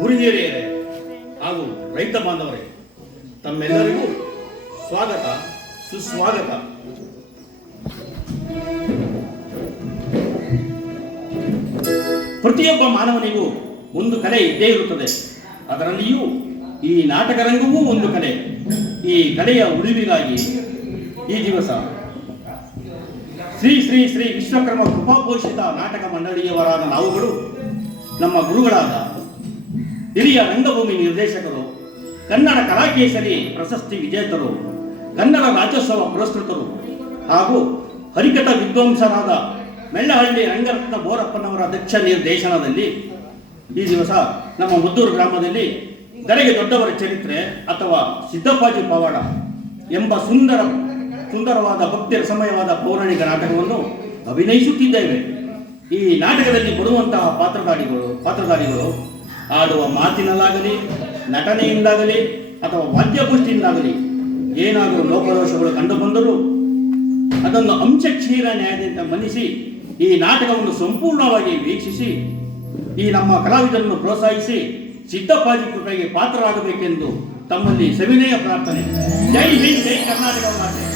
ಗುರುಹಿರಿಯರೇ ಹಾಗೂ ರೈತ ಬಾಂಧವರೇ, ತಮ್ಮೆಲ್ಲರಿಗೂ ಸ್ವಾಗತ ಸುಸ್ವಾಗತ. ಪ್ರತಿಯೊಬ್ಬ ಮಾನವನಿಗೂ ಒಂದು ಕಲೆ ಇದ್ದೇ ಇರುತ್ತದೆ. ಅದರಲ್ಲಿಯೂ ಈ ನಾಟಕ ರಂಗವೂ ಒಂದು ಕಲೆ. ಈ ಕಲೆಯ ಉಳಿವಿಗಾಗಿ ಈ ದಿವಸ ಶ್ರೀ ಶ್ರೀ ಶ್ರೀ ವಿಶ್ವಕರ್ಮ ಕೃಪಾಪೋಷಿತ ನಾಟಕ ಮಂಡಳಿಯವರಾದ ನಾವುಗಳು, ನಮ್ಮ ಗುರುಗಳಾದ ಹಿರಿಯ ರಂಗಭೂಮಿ ನಿರ್ದೇಶಕರು, ಕನ್ನಡ ಕಲಾಕೇಸರಿ ಪ್ರಶಸ್ತಿ ವಿಜೇತರು, ಕನ್ನಡ ರಾಜ್ಯೋತ್ಸವ ಪುರಸ್ಕೃತರು ಹಾಗೂ ಹರಿಕಥ ವಿದ್ವಾಂಸರಾದ ಮೆಳ್ಳಹಳ್ಳಿ ರಂಗರತ್ನ ಬೋರಪ್ಪನವರ ದಕ್ಷ ನಿರ್ದೇಶನದಲ್ಲಿ ಈ ದಿವಸ ನಮ್ಮ ಮುದ್ದೂರು ಗ್ರಾಮದಲ್ಲಿ ದರೆಗೆ ದೊಡ್ಡವರ ಚರಿತ್ರೆ ಅಥವಾ ಸಿದ್ದಪ್ಪಾಜಿ ಪವಾಡ ಎಂಬ ಸುಂದರವಾದ ಭಕ್ತಿ ರಸಮಯವಾದ ಪೌರಾಣಿಕ ನಾಟಕವನ್ನು ಅಭಿನಯಿಸುತ್ತಿದ್ದೇವೆ. ಈ ನಾಟಕದಲ್ಲಿ ಕೊಡುವಂತಹ ಪಾತ್ರಧಾರಿಗಳು ಆಡುವ ಮಾತಿನಲ್ಲಾಗಲಿ, ನಟನೆಯಿಂದಾಗಲಿ ಅಥವಾ ವಾದ್ಯಗೋಷ್ಠಿಯಿಂದಾಗಲಿ ಏನಾದರೂ ಲೋಪದೋಷಗಳು ಕಂಡುಬಂದರೂ ಅದನ್ನು ಅಂಶಕ್ಷೀರ ನ್ಯಾಯದಿಂದ ಮನ್ನಿಸಿ ಈ ನಾಟಕವನ್ನು ಸಂಪೂರ್ಣವಾಗಿ ವೀಕ್ಷಿಸಿ ಈ ನಮ್ಮ ಕಲಾವಿದರನ್ನು ಪ್ರೋತ್ಸಾಹಿಸಿ ಸಿದ್ದಪ್ಪಾಜಿ ಕೃಪೆಗೆ ಪಾತ್ರರಾಗಬೇಕೆಂದು ತಮ್ಮಲ್ಲಿ ಸವಿನಯ ಪ್ರಾರ್ಥನೆ. ಜೈ ಹಿಂದ್, ಜೈ ಕರ್ನಾಟಕ ಮಾತೆ.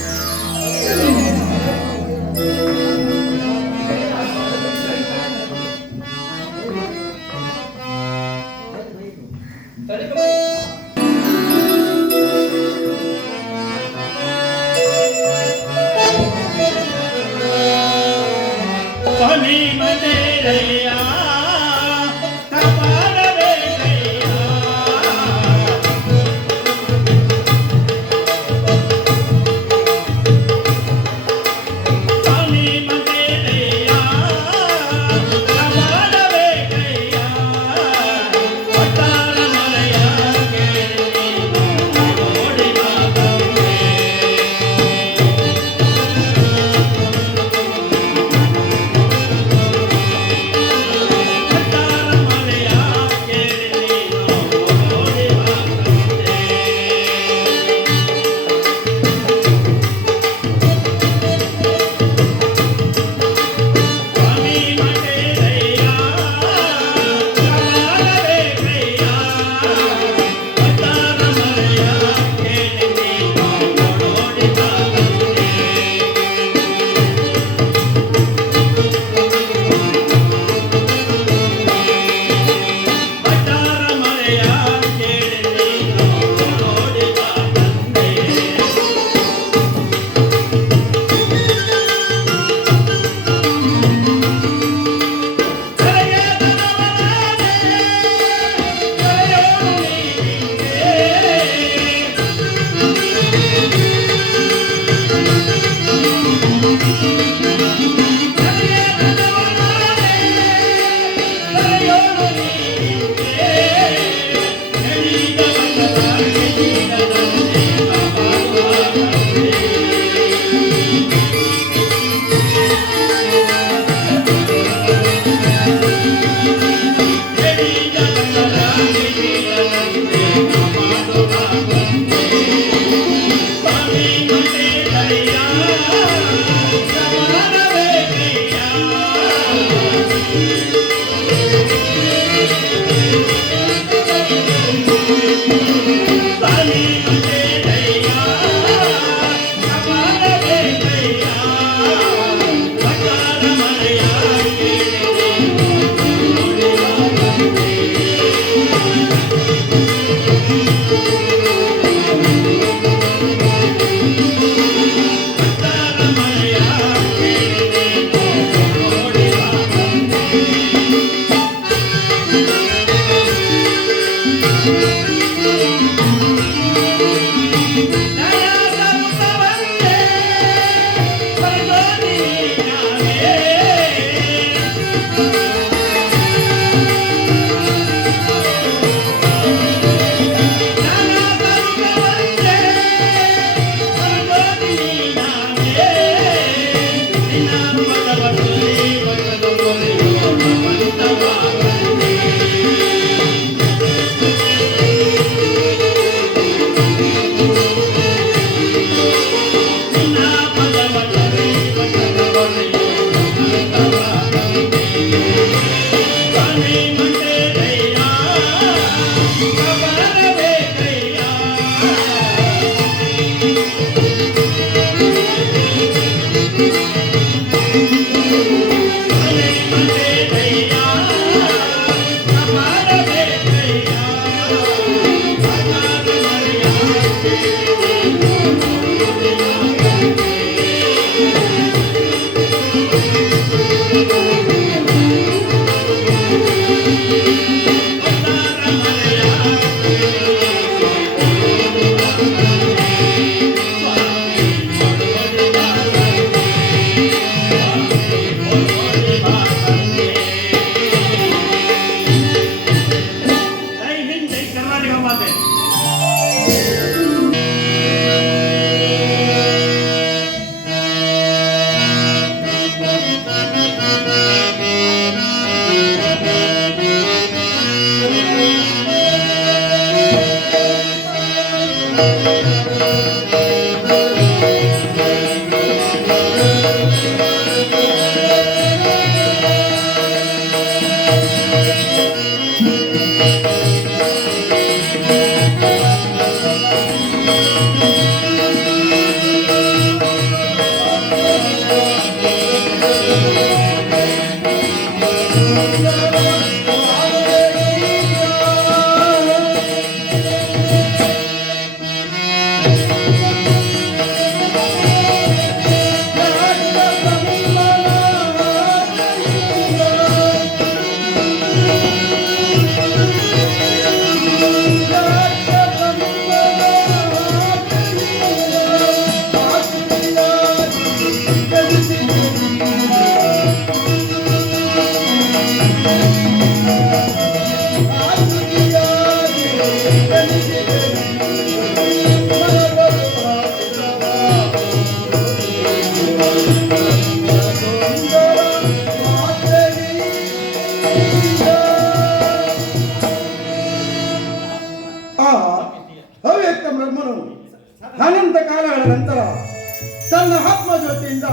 ತನ್ನ ಆತ್ಮಜ್ಯೋತಿಯಿಂದ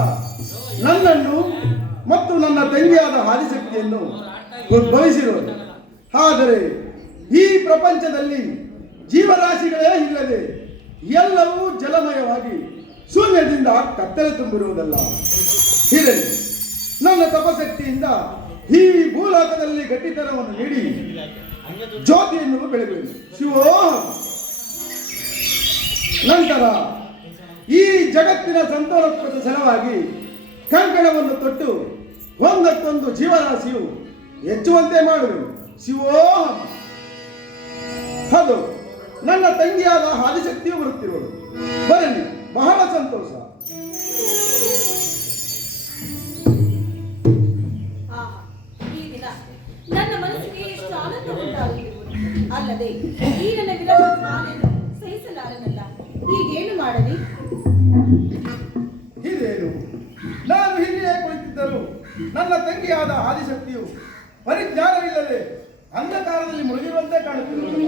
ನನ್ನನ್ನು ಮತ್ತು ನನ್ನ ತಂಗಿಯಾದ ಆದಿಶಕ್ತಿಯನ್ನು ಉದ್ಭವಿಸಿರುವುದು. ಆದರೆ ಈ ಪ್ರಪಂಚದಲ್ಲಿ ಜೀವರಾಶಿಗಳೇ ಇಲ್ಲದೆ ಎಲ್ಲವೂ ಜಲಮಯವಾಗಿ ಶೂನ್ಯದಿಂದ ಕತ್ತಲೆ ತುಂಬಿರುವುದಲ್ಲ. ಇರಲಿ, ನನ್ನ ತಪಶಕ್ತಿಯಿಂದ ಈ ಭೂಲೋಕದಲ್ಲಿ ಗಟ್ಟಿತನವನ್ನು ನೀಡಿ ಜ್ಯೋತಿಯನ್ನು ಬೆಳಗುವುದು. ಶಿವೋ ನಂತರ ಈ ಜಗತ್ತಿನ ಸಂತಾನೋತ್ಪತ್ತಿ ಸಲುವಾಗಿ ಕಂಕಣವನ್ನು ತೊಟ್ಟು ಒಂದಕ್ಕೊಂದು ಜೀವರಾಶಿಯು ಹೆಚ್ಚುವಂತೆ ಮಾಡುವೆನು. ಶಿವೋಹಂ. ಅದು ನನ್ನ ತಂಗಿಯಾದ ಆದಿಶಕ್ತಿಯು ಬರುತ್ತಿರುವುದು. ಬರಲಿ, ಬಹಳ ಸಂತೋಷ. ಈ ದಿನ ನನ್ನ ಮನಸ್ಸಿಗೆ ಎಷ್ಟು ಆನಂದ ಉಂಟಾಗುತ್ತಿರುವುದು. ಅಲ್ಲದೆ ಈ ನನ್ನ ವಿರಹ ನಾನೇನು ಸಹಿಸಲಾರನಲ್ಲ. ಈಗೇನು ಮಾಡಲಿ? ಇದೇನು, ನಾನು ಹಿರಿಯೇ ಕುಳಿತಿದ್ದರು ನನ್ನ ತಂಗಿಯಾದ ಆದಿಶಕ್ತಿಯು ಪರಿಜ್ಞಾನವಿಲ್ಲದೆ ಅಂಧಕಾರದಲ್ಲಿ ಮುಳುಗಿರುವಂತೆ ಕಾಣುತ್ತಿರುವುದು.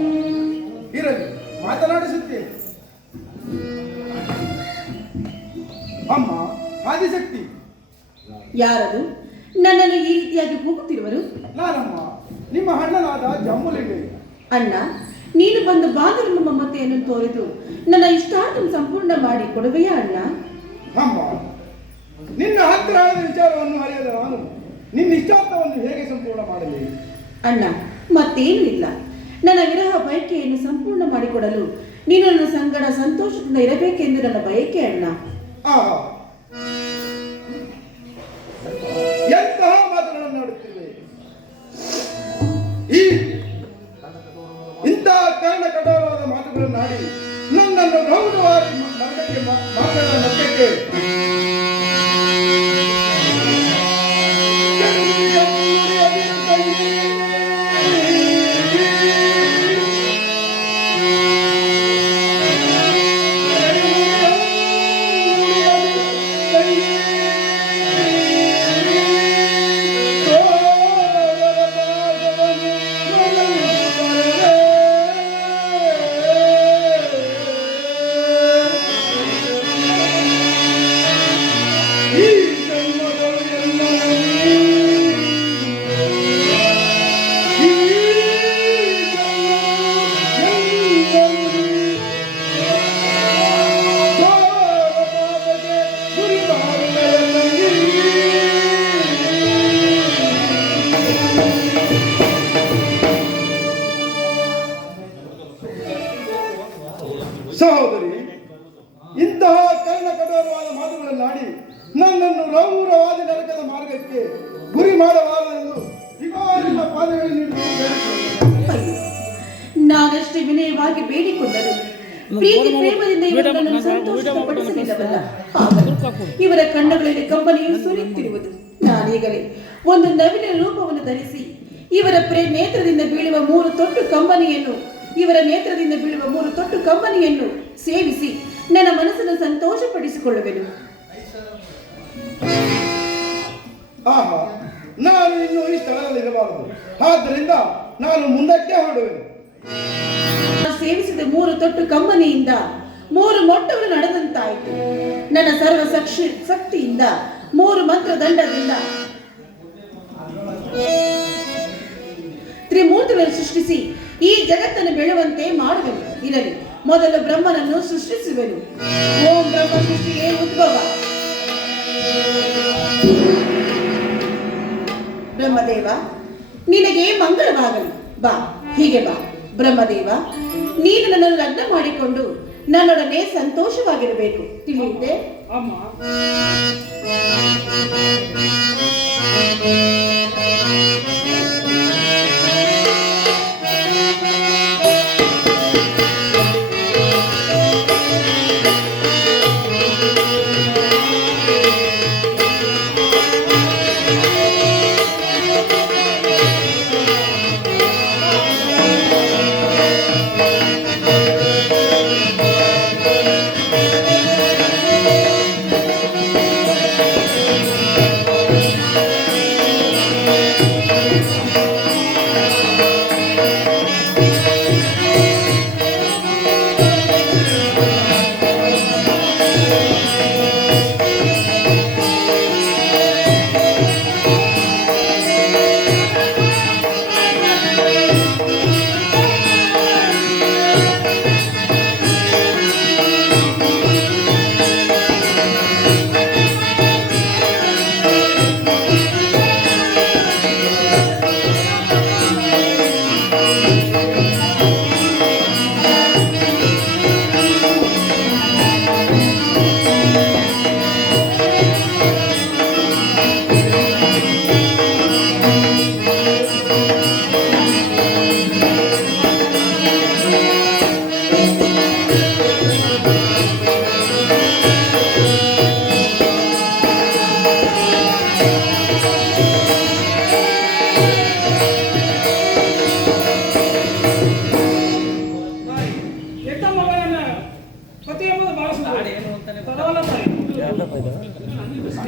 ಇರಲಿ, ಮಾತನಾಡಿಸುತ್ತೇನೆ. ಅಮ್ಮ ಆದಿಶಕ್ತಿ. ಯಾರದು ನನ್ನನ್ನು ಈ ರೀತಿಯಾಗಿ ಕೂಗುತ್ತಿರುವರು? ನಾನಮ್ಮ, ನಿಮ್ಮ ಅಣ್ಣನಾದ ಜಂಬುಲಿಂಗ. ಅಣ್ಣ, ನೀನು ಬಂದು ಬಾಂಧವ್ಯ ಮಮತೆಯನ್ನು ತೋರಿದು ನನ್ನ ಇಷ್ಟಾರ್ಥವನ್ನು ಸಂಪೂರ್ಣ ಮಾಡಿ ಕೊಡುವೆಯಾ ಅಣ್ಣ? ಅಮ್ಮ, ನಿನ್ನ ಅಂತರಾಳದ ವಿಚಾರವನ್ನು ಅರಿಯದ ನಾನು ನಿನ್ನ ಇಷ್ಟಾರ್ಥವನ್ನು ಹೇಗೆ ಸಂಪೂರ್ಣ ಮಾಡಲಿ? ಅಣ್ಣ, ಮತ್ತೇನೂ ಇಲ್ಲ. ನನ್ನ ವಿರಹ ಬಯಕೆಯನ್ನು ಸಂಪೂರ್ಣ ಮಾಡಿಕೊಡಲು ನೀನು ನನ್ನ ಸಂಗಡ ಸಂತೋಷದಿಂದ ಇರಬೇಕೆಂದು ನನ್ನ ಬಯಕೆ ಅಣ್ಣ. ಎಂತಹ ಮಾತುಗಳನ್ನು ನೋಡುತ್ತಿದೆ. ಈ ಇಂತಹ ಕಾರಣ ಕಠೋರವಾದ ಮಾತುಗಳನ್ನಾಡಿ ನನ್ನನ್ನು ಗೌರವವಾಗಿ ನರಕಕ್ಕೆ ಮಾತನಾಡುವ ಮಧ್ಯಕ್ಕೆ ಸಹೋದರಿ, ಇಂತಹ ಕರ್ಣ ಕಠೋರವಾದ ಮಾತುಗಳನ್ನಾಡಿ ನನ್ನನ್ನು ರೌರವಾದ ನರಕದ ಮಾರ್ಗಕ್ಕೆ ಗುರಿ ಮಾಡಬಾರದೆಂದು ನಿಮ್ಮ ಪಾದಗಳಲ್ಲಿ ನಾನಷ್ಟೇ ವಿನಯವಾಗಿ ಬೇಡಿಕೊಂಡರು. ಪ್ರೀತಿ ಪ್ರೇಮದಿಂದ ಇವರನ್ನು ಸಂತೋಷಪಡಿಸಲಿಲ್ಲವಲ್ಲ. ಇವರ ಕಣ್ಣುಗಳಲ್ಲಿ ಕಂಬನಿಯು ಸುರಿಯುತ್ತಿರುವುದು. ನಾನೀಗಲೇ ಒಂದು ನವಿಲಿನ ರೂಪವನ್ನು ಧರಿಸಿ ಇವರ ನೇತ್ರದಿಂದ ಬೀಳುವ ಮೂರು ತೊಟ್ಟು ಕಂಬನಿಯನ್ನು ಸೇವಿಸಿ ನನ್ನ ಮನಸ್ಸನ್ನು ಸಂತೋಷಪಡಿಸಿಕೊಳ್ಳುವೆನು. ಆಹಾ, ನಾನು ಇನ್ನು ಈ ಸ್ಥಳದಲ್ಲಿ ಇರಬಾರದು. ಆದ್ದರಿಂದ ನಾನು ಮುಂದಕ್ಕೆ ಹೊರಡುವೆನು. ಸೇವಿಸಿದ ಮೂರು ತೊಟ್ಟು ಕಂಬನಿಯಿಂದ ಮೂರು ಮೊಟ್ಟಗಳು ನಡೆದಂತಾಯಿತು. ನನ್ನ ಸರ್ವ ಶಕ್ತಿಯಿಂದ ಮೂರು ಮಂತ್ರದಂಡದಿಂದ ತ್ರಿಮೂರ್ತಿಗಳನ್ನು ಸೃಷ್ಟಿಸಿ ಈ ಜಗತ್ತನ್ನು ಬೆಳುವಂತೆ ಮಾಡುವೆನು. ಇರಲಿ, ಮೊದಲು ಬ್ರಹ್ಮನನ್ನು ಸೃಷ್ಟಿಸುವೆನು. ಓಂ ಬ್ರಹ್ಮ ಸೃಷ್ಟಿಗೆ ಉದ್ಭವ. ಬ್ರಹ್ಮದೇವ, ನಿನಗೆ ಮಂಗಳವಾಗಲಿ. ಬಾ, ಹೀಗೆ ಬಾ. ಬ್ರಹ್ಮದೇವ, ನೀನು ನನ್ನನ್ನು ಲಗ್ನ ಮಾಡಿಕೊಂಡು ನನ್ನೊಡನೆ ಸಂತೋಷವಾಗಿರಬೇಕು. ತಿಳಿಯುತ್ತೆ?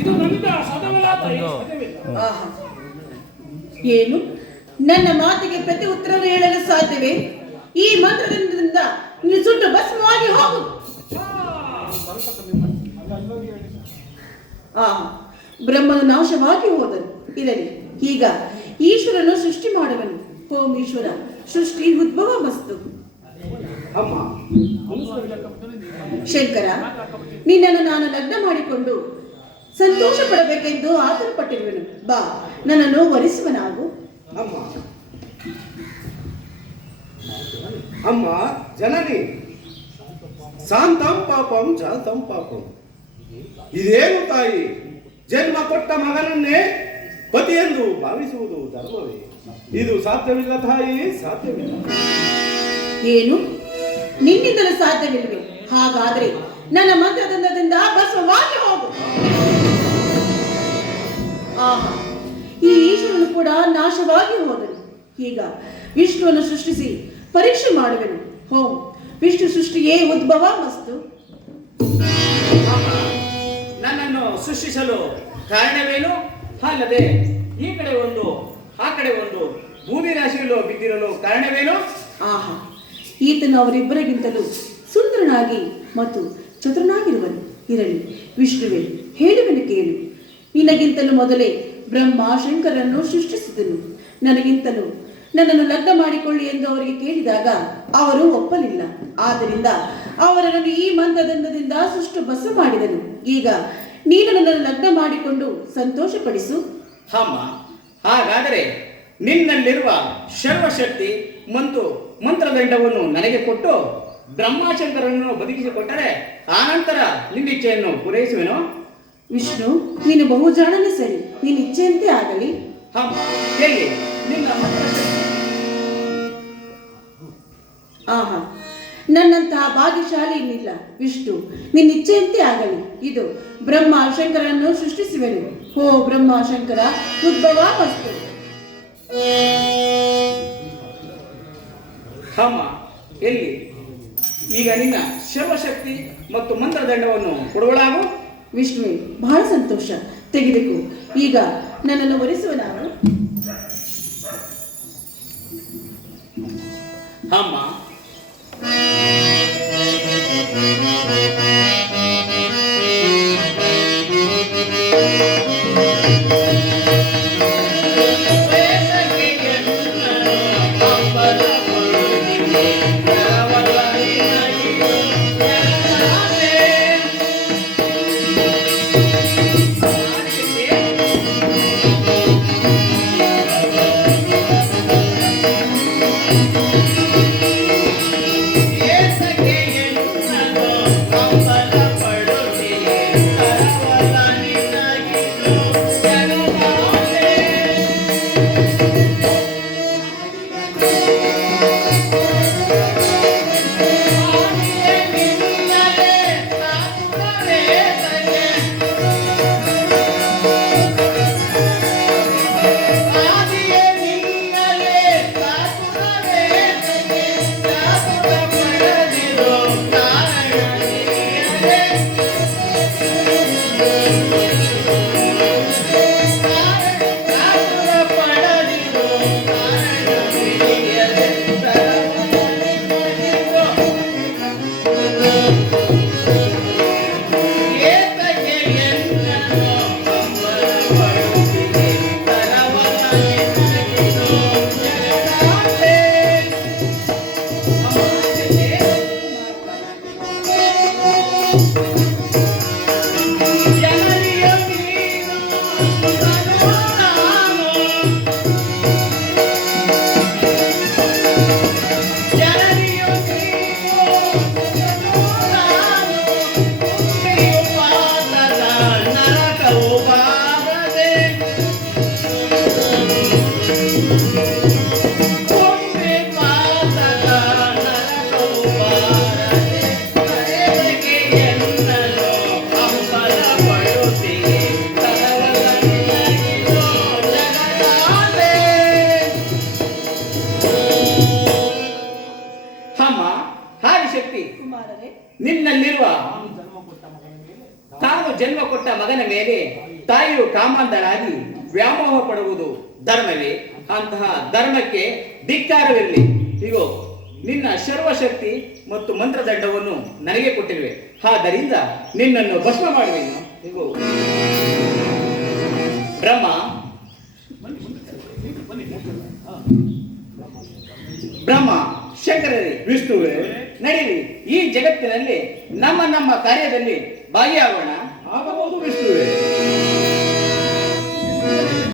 ಇದು ನನ್ನಿಂದ ಸಾಧ್ಯವಲ್ಲ ತಾಯಿ, ಸಾಧ್ಯವಿಲ್ಲ. ಆಹಾ. ಏನು ನನ್ನ ಮಾತಿಗೆ ಪ್ರತಿ ಉತ್ತರ ಹೇಳಲು ಸಾಧ್ಯವೇ? ಈ ಮಂತ್ರದಿಂದ ನೀನು ಸುಟ್ಟು ಭಸ್ಮವಾಗಿ ಹೋಗು. ಬ್ರಹ್ಮನು ನಾಶವಾಗಿ ಹೋದನು. ಇದರಲ್ಲಿ ಈಗ ಈಶ್ವರನು ಸೃಷ್ಟಿ ಮಾಡುವನು. ಓಂ ಈಶ್ವರ ಸೃಷ್ಟಿ ಉದ್ಭವ ಮಸ್ತು. ಅಮ್ಮ, ಶಂಕರ, ನಿನ್ನನ್ನು ನಾನು ಲಗ್ನ ಮಾಡಿಕೊಂಡು ಸಂತೋಷ ಪಡಬೇಕೆಂದು ಆತುರ ಪಟ್ಟಿರುವೆನು. ಬಾ, ನನ್ನನ್ನು ವರಿಸುವನಾಗು. ಅಮ್ಮ, ಅಮ್ಮ ಜನನಿ, ಶಾಂತಂ ಪಾಪಂ ಶಾಂತಂ ಪಾಪಂ. ಇದೇನು ತಾಯಿ, ಜನ್ಮ ಕೊಟ್ಟ ಮಗನನ್ನೇ ಪತಿಯೆಂದು ಭಾವಿಸುವುದು ಧರ್ಮವೇ? ಇದು ಸಾಧ್ಯವಿಲ್ಲ ತಾಯಿ, ಸಾಧ್ಯವಿಲ್ಲ. ಏನು, ನಿನ್ನಿಂದಲೂ ಸಾಧ್ಯವಿಲ್ಲವೇ? ಹಾಗಾದ್ರೆ ನನ್ನ ಮಂತ್ರದಂಡದಿಂದ ಭಸ್ಮವಾಗಿ ಹೋಗು. ಆಹಾ, ಈ ಈಶ್ವರನು ಕೂಡ ನಾಶವಾಗಿ ಹೋದನು. ಈಗ ವಿಷ್ಣುವನ್ನು ಸೃಷ್ಟಿಸಿ ಪರೀಕ್ಷೆ ಮಾಡುವೆನು. ಹೋಂ ವಿಷ್ಣು ಸೃಷ್ಟಿಯೇ ಉದ್ಭವ ಮಸ್ತು. ನನ್ನನ್ನು ಸೃಷ್ಟಿಸಲು ಕಾರಣವೇನು? ಅಲ್ಲದೆ ಈ ಕಡೆ ಒಂದು ಆ ಕಡೆ ಒಂದು ಭೂಮಿ ರಾಶಿಯಲ್ಲೂ ಬಿದ್ದಿರಲು ಕಾರಣವೇನು? ಆಹಾ, ಈತನು ಅವರಿಬ್ಬರಿಗಿಂತಲೂ ಸುಂದರನಾಗಿ ಮತ್ತು ಚತುರನಾಗಿರುವನು. ಇರಲಿ ವಿಷ್ಣುವೇ, ಹೇಳುವೆನು ಕೇಳು. ನಿನಗಿಂತಲೂ ಮೊದಲೇ ಬ್ರಹ್ಮ ಶಂಕರನ್ನು ಸೃಷ್ಟಿಸಿದನು. ನನಗಿಂತಲೂ ನನ್ನನ್ನು ಲಗ್ನ ಮಾಡಿಕೊಳ್ಳಿ ಎಂದು ಅವರಿಗೆ ಕೇಳಿದಾಗ ಅವರು ಒಪ್ಪಲಿಲ್ಲ. ಆದ್ದರಿಂದ ಅವರನ್ನು ಈ ಮಂತ್ರದಂಡದಿಂದ ಸುಷ್ಟು ಬಸು ಮಾಡಿದನು. ಈಗ ನೀನು ನನ್ನನ್ನು ಲಗ್ನ ಮಾಡಿಕೊಂಡು ಸಂತೋಷಪಡಿಸು. ಅಮ್ಮ, ಹಾಗಾದರೆ ನಿನ್ನಲ್ಲಿರುವ ಸರ್ವಶಕ್ತಿ ಮತ್ತು ಮಂತ್ರದಂಡವನ್ನು ನನಗೆ ಕೊಟ್ಟು ಬ್ರಹ್ಮಶಂಕರನ್ನು ಬದುಕಿಸಿಕೊಟ್ಟರೆ ಆನಂತರ ನಿನ್ನಿಚ್ಛೆಯನ್ನು ಪೂರೈಸುವೆನು. ವಿಷ್ಣು, ನೀನು ಬಹು ಜಾಣನೇ ಸರಿ. ನಿನ್ನ ಇಚ್ಛೆಯಂತೆ ಆಗಲಿ. ಅಮ್ಮ, ಎಲ್ಲಿ ನಿನ್ನ ಮಂತ್ರಶಕ್ತಿ? ಆಹಾ, ನನ್ನಂತಹ ಭಾಗ್ಯಶಾಲಿ ಇನ್ನಿಲ್ಲ. ವಿಷ್ಣು, ನಿನ್ನ ಇಚ್ಛೆಯಂತೆ ಆಗಲಿ. ಇದು ಬ್ರಹ್ಮ ಶಂಕರನ್ನು ಸೃಷ್ಟಿಸುವೆನು. ಓ ಬ್ರಹ್ಮ ಶಂಕರ ಉದ್ಭವ ವಸ್ತು. ಅಮ್ಮ, ಎಲ್ಲಿ ಈಗ ನಿನ್ನ ಸರ್ವಶಕ್ತಿ ಮತ್ತು ಮಂತ್ರದಂಡವನ್ನು ಕೊಡುವಳಾಗು. ವಿಷ್ಣುವೆ, ಬಹಳ ಸಂತೋಷ. ತೆಗೆದುಕೋ. ಈಗ ನನ್ನನ್ನು ವರಿಸುವ ನಾನು. ಅಮ್ಮ, ತಾನು ಜನ್ಮ ಕೊಟ್ಟ ಮಗನ ಮೇಲೆ ತಾಯಿಯು ಕಾಮಾಂಧಳಾಗಿ ವ್ಯಾಮೋಹ ಪಡುವುದು ಧರ್ಮವೇ? ಅಂತಹ ಧರ್ಮಕ್ಕೆ ಧಿಕ್ಕಾರವಿರಲಿ. ಇಗೋ ನಿನ್ನ ಸರ್ವಶಕ್ತಿ ಮತ್ತು ಮಂತ್ರದಂಡವನ್ನು ನನಗೆ ಕೊಟ್ಟಿರುವೆ. ಆದ್ದರಿಂದ ನಿನ್ನನ್ನು ಭಸ್ಮ ಮಾಡುವೆನು. ಇಗೋ ಬ್ರಹ್ಮ ಬ್ರಹ್ಮ ಶಂಕರರೇ, ವಿಷ್ಣುವೇ, ನಡೀರಿ ಈ ಜಗತ್ತಿನಲ್ಲಿ ನಮ್ಮ ನಮ್ಮ ಕಾರ್ಯದಲ್ಲಿ ಭಾಗಿಯಾಗೋಣ. ಆಗಬಹುದು ವಿಷ್ಣುವೇ.